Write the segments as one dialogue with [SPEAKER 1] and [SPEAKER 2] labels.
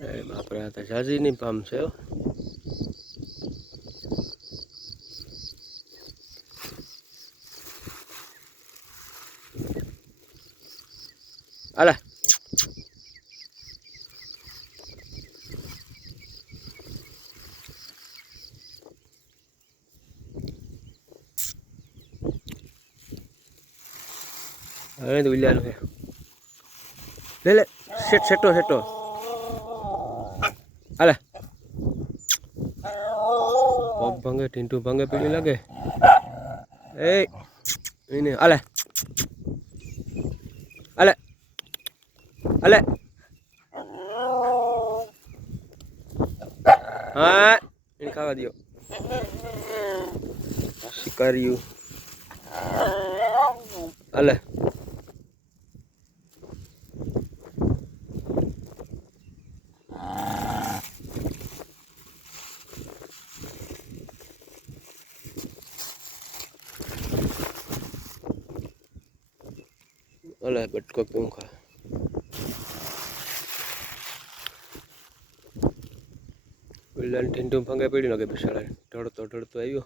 [SPEAKER 1] એમ આપણે આ તો જાજીની પામ છે, હો. આલે હવે તો વિલ્યાનું છે. લે લે. સેટ સેટો આલે પગ ભાંગે ટીંટુ ભાંગે પીડી લાગે એ એને આલે આલે આલે હા એને ખાવા દો શિકારીયું આલે આલે બટકો કેમ ખા વિલ્યાને ટીંટુ ભાંગે પીડી નાખે બિચારા ઢળતો ઢળતો આવ્યો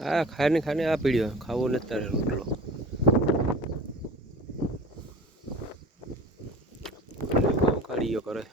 [SPEAKER 1] હા ખાને ખાને આ પીડ્યો. ખાવો નથી તારે રોટલો. કામ કાઢીયો કરે